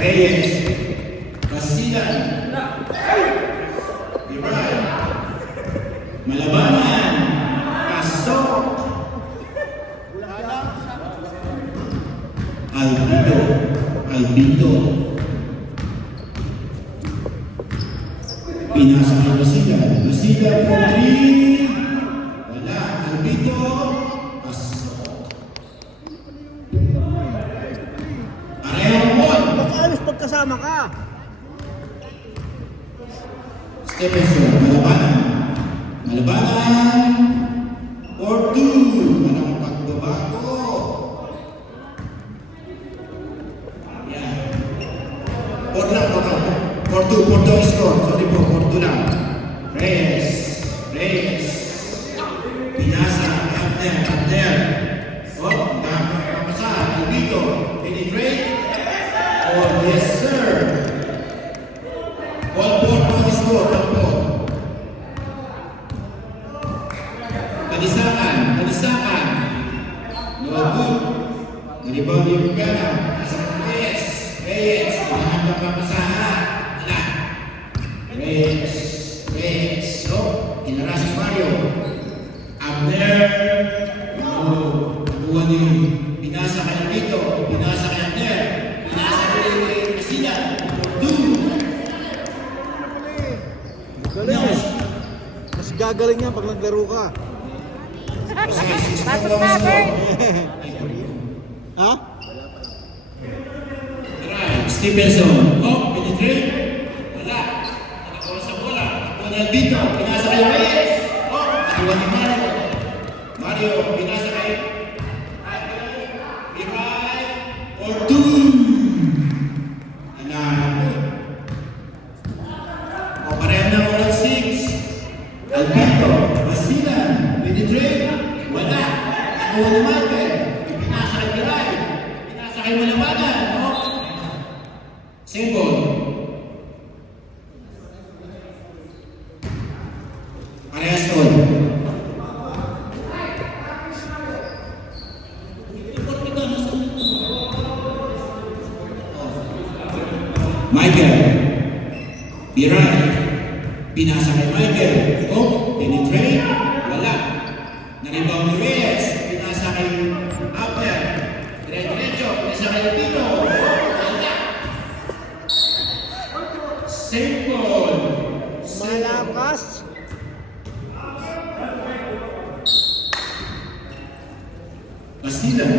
Reyes, Basilan, Iran, Malabanan, Pasok, Albito, pinasa ng Basilan for 3, wala, Albito, Pasok. Pagkasama ka. Stephenson, Malabanan, for 2, walang pagbabago. Yan. For 2 score. Sorry po, for 2 lang. Reyes, pinasa, Abner. Oh, kapasa, Albito, penetrate. Oh, yes, sir. All four score. Kalisakan. No good. Nalibaw ni Bugana. Reyes. Kailangan ka papasahan. Reyes. So, kinaras si Mario. Abner. Buwan niyo. Pinasa ka lang dito. Pinasa ka lang there. Pinasa ka lang Basilan. 2. Galing. Mas gagaling yan pag naglaro ka. Pasok na, Bert! Ha? Stephenson. Oh, penetrate. Wala. Nakakuha sa bola. Nakakuha ni Albito. Pinasa kay Reyes. Oh, nakakuha ni Mario. Pinasa kay Mirai. For 2. Anak. O, pareho na 1-6. Albito. Basilan. Penetrate. Wala. Nakakuha ni Marvel. Pinasa kay Mirai. Pinasa kay Malabanan. Simple. Parehas doon. Michael. Biray. Pinasa kay Michael. Oh, penetrate. Wala. Naribaw ni Reyes. Pinasa kay Abner. Diretso. Pinasa kay Tito. Simple. Malakas. Basilan.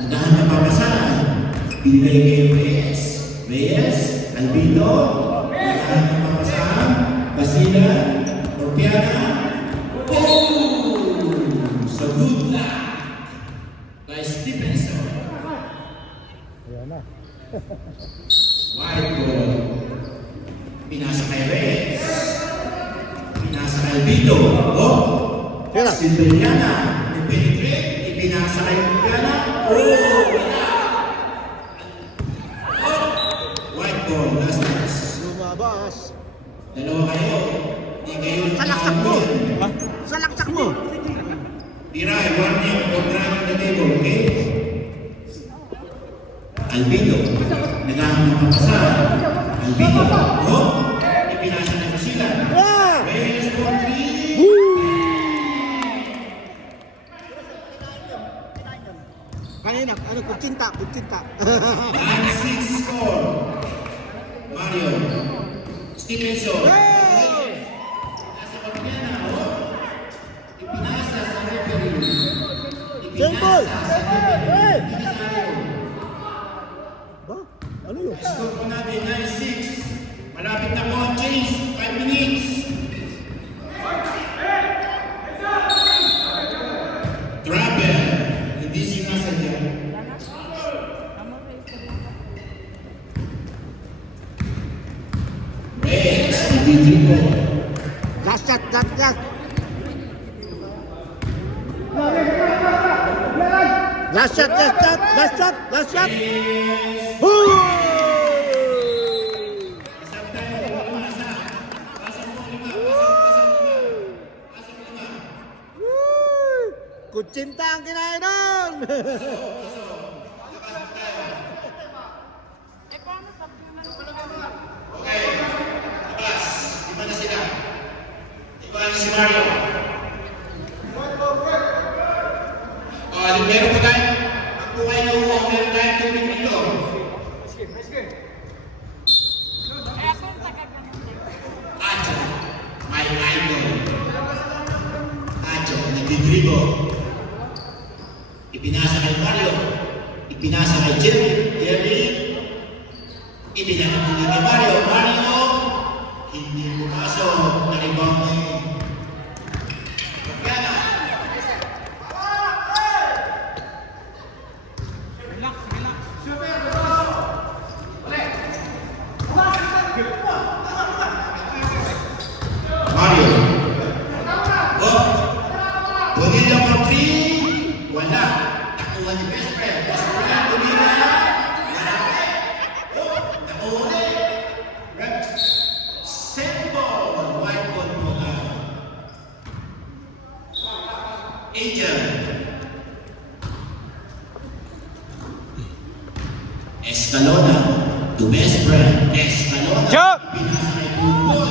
Nadahan na papasahan. Pinilay kay Reyes. Albito. Nadahan na papasahan. Basilan. Orpiana. Oh! So good luck by Stephenson. Ayan na. Wide ball. Pinasa kay Reyes. Pinasa kay Albito. Oh! Tira. Silveriana. Penetrate. Ipinasa kay Silveriana. Oh! Wala. Oh! Wide ball. Last touch. Lumabas. Dalawa kayo. Hindi kayo Salaksak mo. Salaksak mo. Piray, warning, don't run on the table, okay? Albito. Nagahan ng papasahan. Albito. Oh! Ipinasa na sila. Yeah! Reyes for 3. Kanina, kucinta. 9-6 score. Mario. Stephenson. Nasa Orpiana, oh. Ipinasa sa referee. Simple. Ipinasa sa referee. Ba? Ano yun? Score po natin, 9-6. Malapit na po ang change. 5 minutes. Travel. Hindi sinasadya. Reyes, nagtitripo. Last shot. Last shot, last shot, last shot, last shot. Woo! Kutsinta ang kinain nun! Okay, labas. Iba na sila. Iba na si Mario. Meron pa tayo. Pag po kayo nauuha, meron tayong tubig dito. Acho, my idol. Acho, nagdidribo. Ipinasa kay Mario. Ipinasa kay Jerry. Ibinanagpili kay Mario. Mario, hindi pumasok. Naribang mo yung Kapiana. Mario. Oh, bunil lang for 3. Wala. Nakuha ni best friend. Best friend, tumira. Wala. Oh, nakuha. Red. Set ball. White ball po na. Angel. Escalona. To best friend. Escalona. Jump! Pinasa kay Bulbul.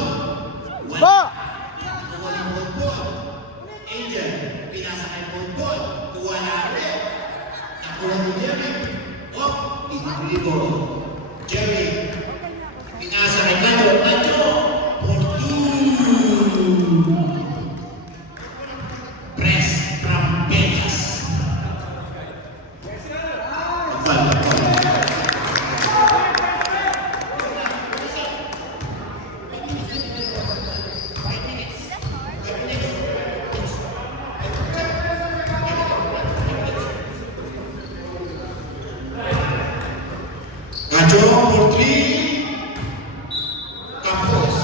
Ba! Nakuha ni Bulbul. Angel. Pinasa kay Bulbul. Kuha na rin. Nakuha ni Jerry. Oh, pinagribo. Jerry. Pinasa kay Nacho. Nacho. For 2. Press from Vegas. Nacho for 3. Campos.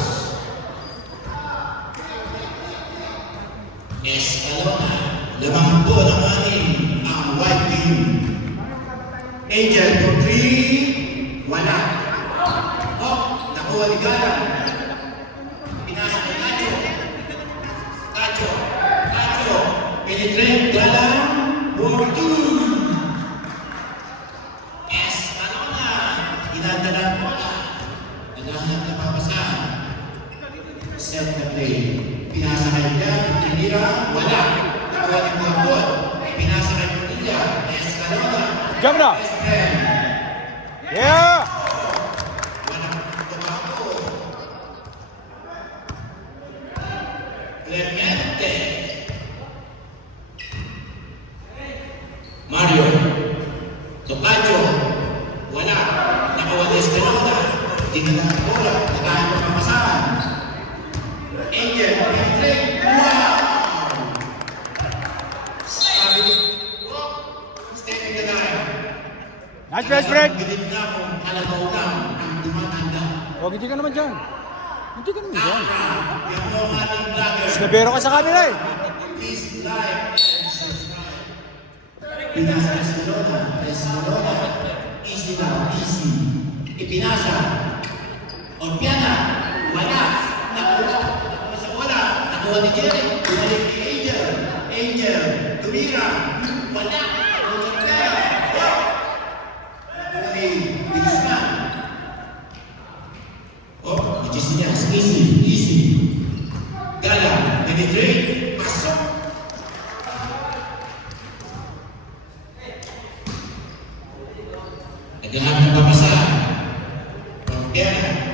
Escalona. Lamang po ng anin ang white team. Angel for 3. Wala. Oh, nakuha ni Galang. Pinasa kay Nacho. Nacho. Penetrate Galang for 2. Escalona. Inandalan mo na. Naghahanap na papasahan. Set na play. Pinasa kay Jan. Tinira. Wala. Nakuha ni Buhapon. Pinasa kay Putilla. Escalona. Jump na! Best friend. Yeah! Walang tumakbo. Clemente. Mario. Tocayo. Wala. Nakuha ni Escalona. Tingnan ang bola. Nagahan ng pamasahan. Angel. Penetrate. Wow! Sabi ni step in the line. Nice best friend! Bilib na kung kalabaw lang ang dumatanda. Huwag, hindi ka naman dyan. Hindi ka naman dyan. Yan po ang ating vlogger. Sinabero ka sa camera eh. Please like and subscribe. Pinasa Escalona. Easy lang, easy. Ipinasa. Orpiana. Wala. Nakuha sa bola. Nakuha ni Jerry. Bumalik ni Angel. Tumira. Wala. Nakuha sa player. Bigisman. Oh, Gisilias. Easy. Gala. Penetrate. Pasok. Naghahanap ng papasahan. Orpiana.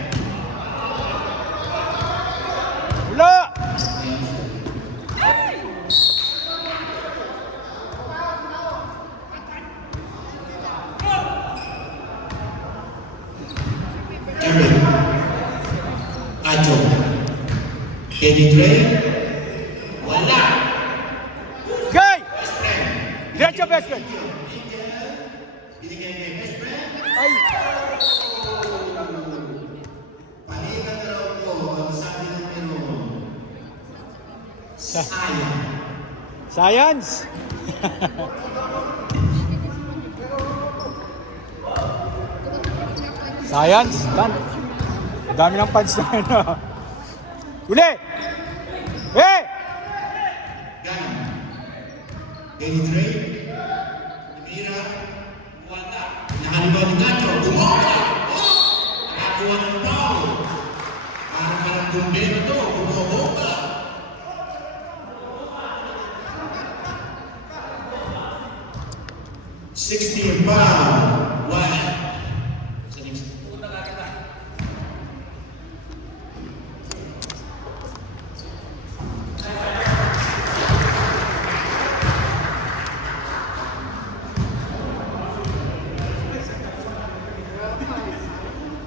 Wala! Jerry. Acho. Penetrate. Wala. Gay! Best friend. Diretso best friend! Binigay kay best friend. Ay! Palitan na raw po ang sabi ng Meron. Sayang. Science! Science, dan. Dami ng punch na yun. Uli! Hey! Gana. Penetrate. Mira. Wala. Nakalibaw ni Nacho. Bumoka. Nakakuha ng foul. Parang bumbero to. Bumoka. $60 foul. Why?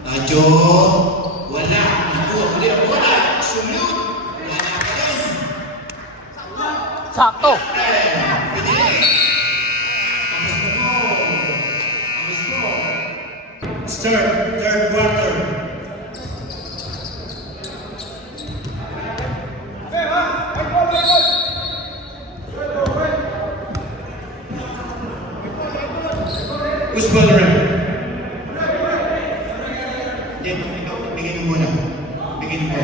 Ajo, wala. Nakuha ulit. Wala. Sumunod. Wala pa rin. Sakto! Bilis. Tapos na po. Tapos po. Third quarter. Who's ball around? Bigyan mo muna. Bigyan mo.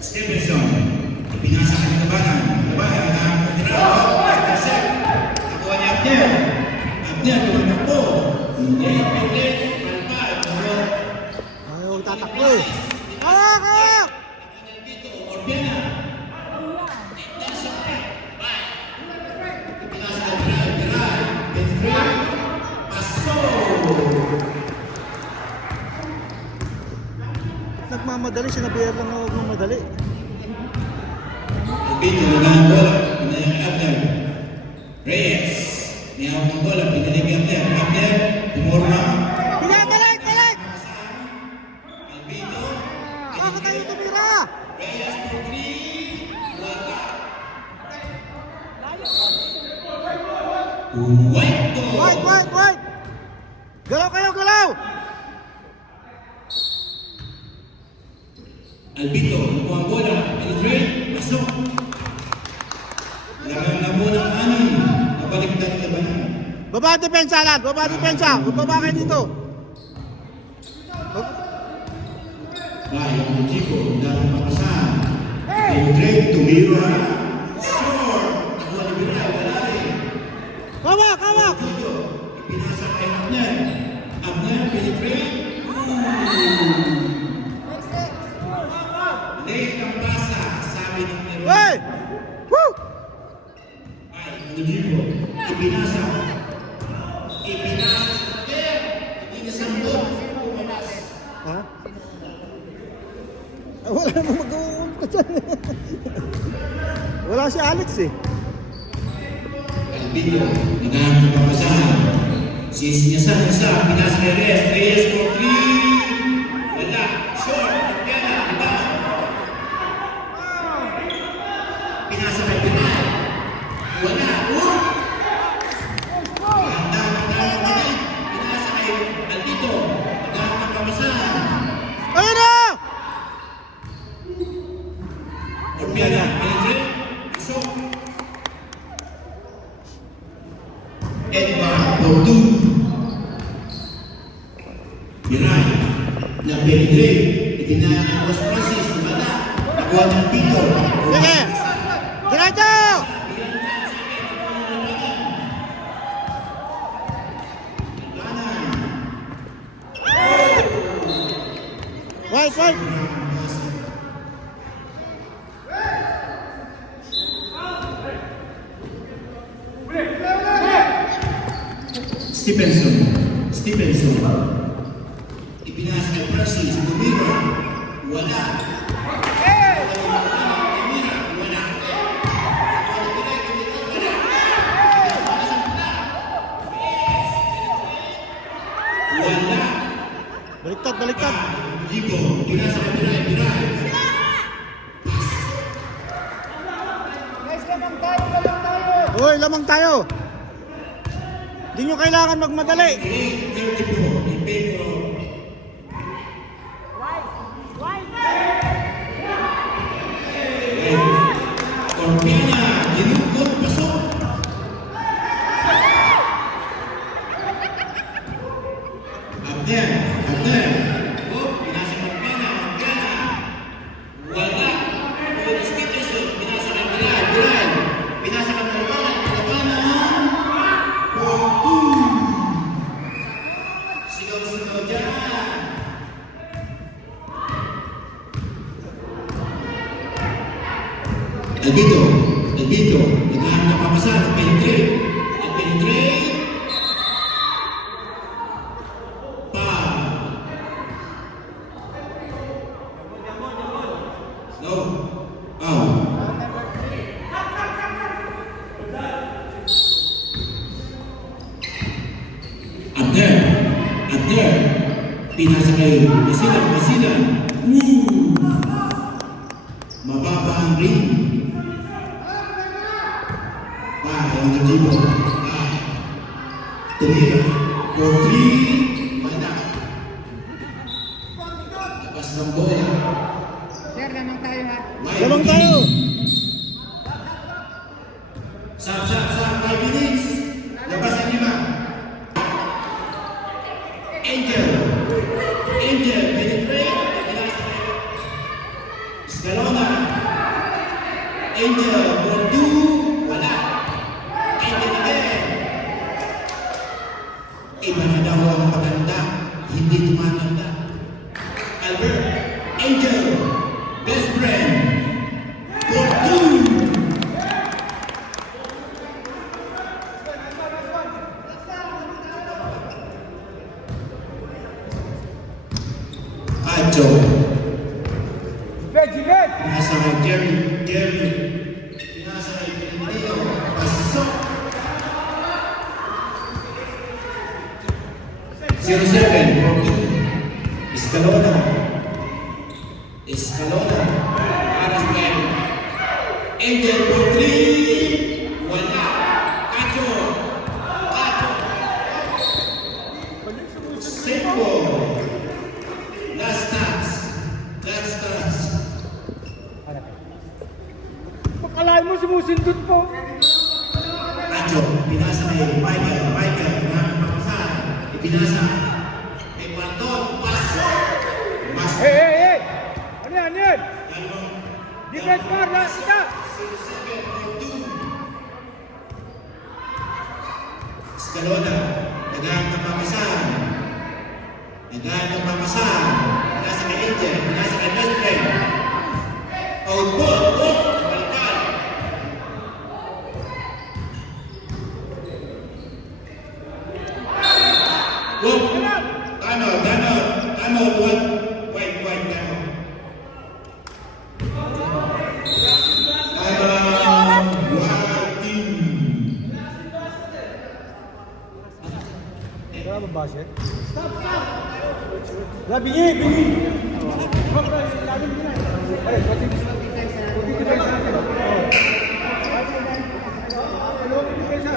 Stevenson. Pinasa ka ng labanan. Labanan na tinaraw. Intercept. Nakuha ni Abner. Abner, tumatakbo. Hindi. Paglit. Palpal. Ayaw tatakbo eh. Hawak! Hawak! Nagmamadali, sinabihan lang ako ng madali. Albito, nagahan bola. Pinayang Abner. Reyes. Niyawag ng bola. Pinalig Abner. Abner. Pumorma. Pinabalik! Balik! Albito. Baka tayo tumira! Reyes for 3. Wala. White ball. Wait! Wait! Wait! Galaw kayo! Galaw! Albito, nakuha ang bola. Penetrate. Pasok. Lagang na muna ang anim. Nabaliktad ang labanan. Baba depensa lad! Baba depensa! Baba kayo dito! Bayan ng Chico, dapat mapasahan. Penetrate, tumira. Score! Nakuha ni Biray, wala rin. Hawak! Hawak! Dito, ipinasa kay Abner. Abner, penetrate. Late ang pasa, sabi ng Nero. Hey! Woo! Ay, Chico, ipinasa. Ipinasa sa Abner. Hindi nasambot. Pumalas. Ha? Ah, wala namang mag-uumpa dyan. Wala si Alex eh. Albito, nagahan ng papasahan. Sisinyasan isa, pinasa kay Reyes. Reyes for 3. Wala. Short. Pagkana. Iba. Pinasa kay Pinay. Wala. Handa. Pinasa kay Albito. Nagahan ng papasahan. Ayun na! Orpiana. Penetrate. Pasok. Edward Bordu. Biray. Nag-penetrate. Itinayang ang Los Francis. Mata. Nakuha ng Tito. Sige! Diretso! Wait! Wait! Stevenson. Ipinasa kay Francis. Tumira. Wala. Wala. Wala. Baliktad! Baliktad! Chico, pinasa kay Biray. Uy! Lamang tayo! Hindi nyo kailangan magmadali! 34 in favor of Abner. Oh, pinasa ng pena. Wala. Bonus Peterson. Pinasa ng Bilal. Pinasa ng Labanan. Sigaw-sigaw dyan. Albito. Naghahanap na pamasa. Nag-penetrate. No. Out. Abner. Pinasa kay Masilan. Mababa ang ring. Ang nagjibo. Tumira. 4-3. Wala. Labas ng bola. Sir, lamang tayo ha. Lamang tayo! Sap. 5 minutes. Labas ang 5. Angel. Penetrate. Escalona. Angel. 4-2. Wala. Angel again. Iba na daw ang maganda. Hindi tumatanda. Albert. Angel. Best friend. 4-2. Acho. Jibet! Pinasa kay Jerry. Pinasa kay Benedito. Pasok. 0-7. Escalona. Aras Ben. Angel for 3. Wala. Acho. Simple. Last touch. Akalain mo sumusindot po. Acho, pinasa kay Michael, nakapapasal. Ipinasa kay Panton, pasok. Hey! Ano yan? Dalawang Defense bar, lahat kita! 0-7 Escalona, naghahanap ng pamasahan. Pinasa kay Angel, pinasa kay best friend. Outball, balkan. Look, Tano, wait, Tano. Wala ba basket? Stop! Wala, bingi! Ay, pati kita sa akin. Ano, kita?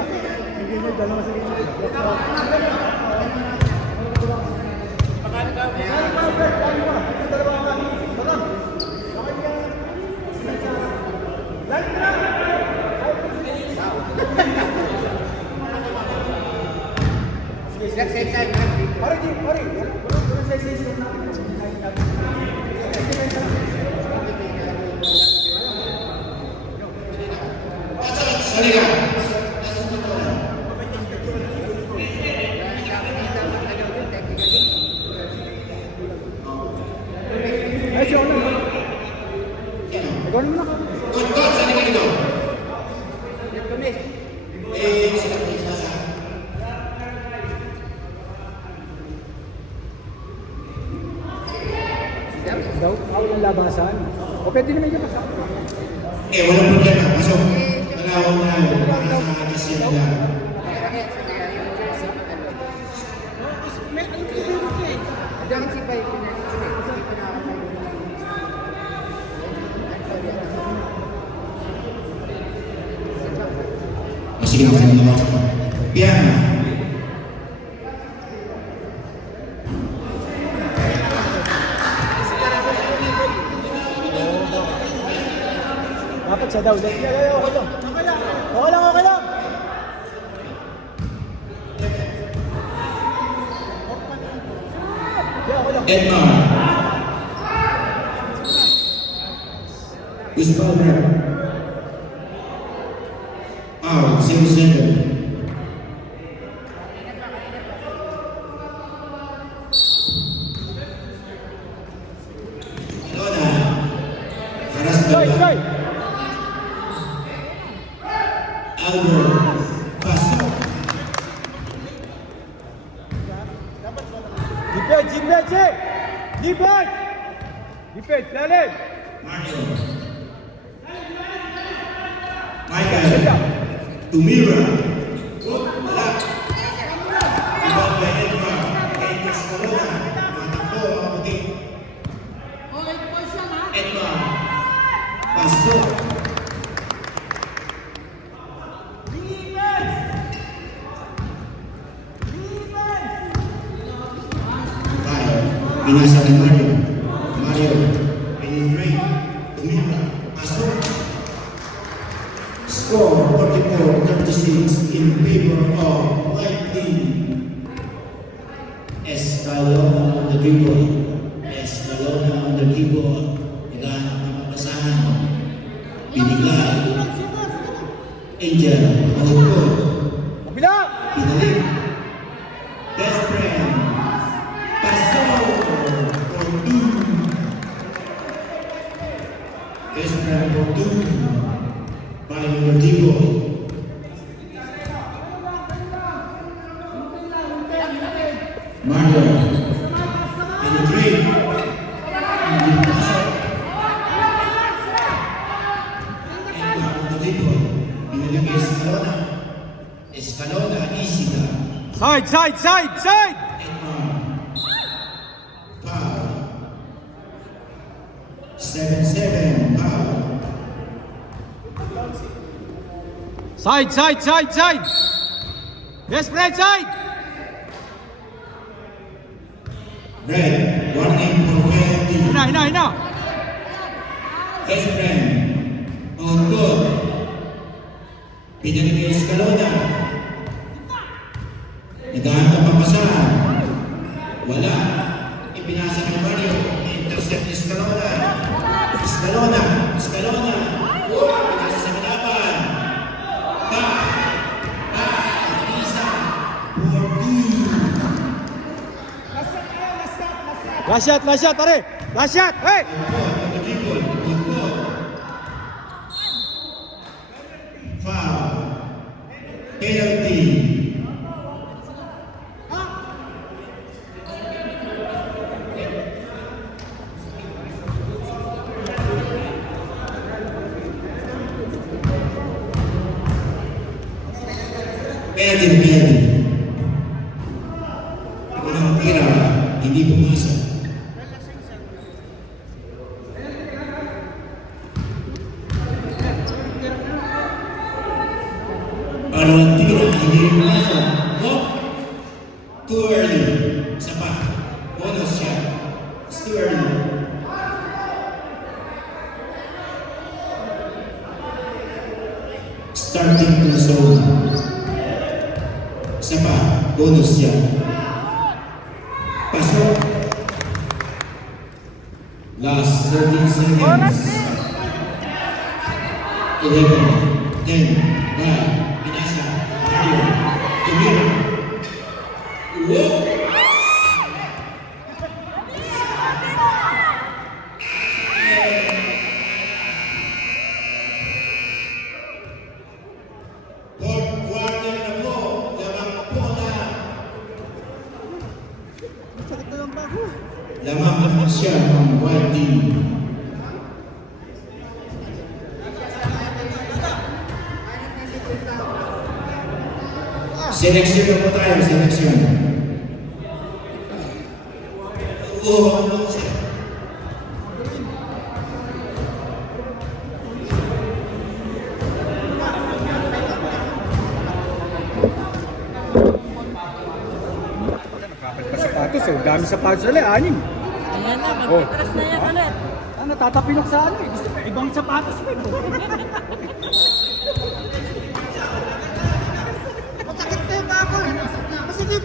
Hindi nyo, dalawa sa inyo. Halika. Ay, siya na. Ikaw naman ako. Coach, saan ka dito? Sila ko isa. Daw, out ng labasan. O pwede naman yung kasama. Walang problema. Pasok. Malawang na yun. Para sa atas yun nila. Jangan si Pai Sige na naman. Piano. Dapat siya daw. Okay lang. Okay lang. Edmar. Is Palmer. 0-7. Ilona. Haras Joy, dalawa. Joy! Albert. Pasok. Defense, defense, eh! Defense! Defense, lalim! Mario. Michael. Tumira. Wala. Ibang by Edmar. Kay Escalona. Matakbo ang puti. Edmar. Pasok. Kyle. Binasa ni Mario. Mario. Penetrate. Tumira. Pasok. Score 44-36 in favor of white team. Escalona on the dribble. Escalona on the dribble. Naghahanap ng mapasahan. Binigay. Angel. Malagpot. Kabila! Pinalik. Best friend. Pasok. For two. Best friend for two. By the dribble. Mario. Penetrate. Hindi pasok. Edmar on the dribble. Pinalik Escalona. Escalona, easy na. Side, side, side, side! Edmar. Foul. 7-7. Foul. Side, side, side, side! Yes, Fred, side! Red. Warning for penalty. Hina! Best friend. On good. Pinalik kay Escalona. Naghahanap ang pasahan. Wala. Ipinasa kay Mario. Intercept Escalona. Escalona. Pinasa sa kalaban. Isa. For two. Last shot, pare! Last shot, hey! Foul. Penalty. Penalty. Unang tira, hindi pumasok. Pangalawang tira, hindi pumasok. Oh, too early. Isa pa. Bonus shot. It's too early. Starting to zone. Isa pa. Bonus shot. Pasok. Last 13 seconds. 11, 10, 9, Pinasa, Mario, Tumira. Whoa! Fourth quarter na po. Lamang po na. Lamang naman siya ng white team. Seleksyon na po tayo, seleksyon. Ano siya? Sapatos, oh. Dami sapatos ulit, anim. Ayan na, magpitras na yan ulit. Ano, tatapilok sa ano eh. Gusto ko, ibang sapatos pa eh. Masakit na yung ako. Masakit.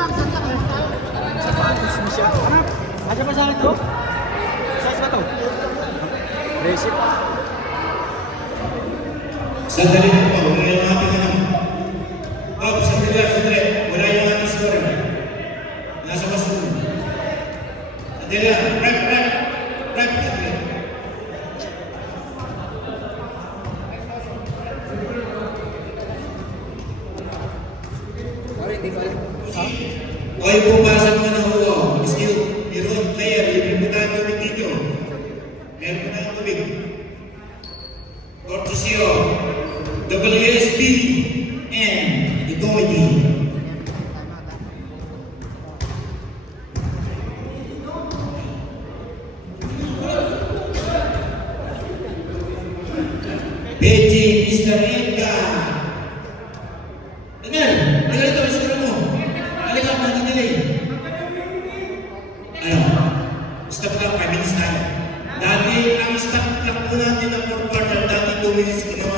Sapatos mo siya. Ano? Asa ba sa akin to? Size ba to? Basic. Sandali na po, wala yung ating ano. Oh, sandali. Wala yung ating score. Nasa basura. Sandali lang. Rep. Sandali. Sorry, di ba? Okay, pumasa naman ang uwa. Skill, meron player, libre po tayo tubig dito. Meron po tayong tubig. Cortesio, WSB, and the committee. Betty, Mr. Edgar. Daniel, ito, iskura mo. Halika, delay. Ano? Stop lang, 5 minutes tayo. Dati, ang stop clock po natin ng 4 quarter, dati 2 minutes ko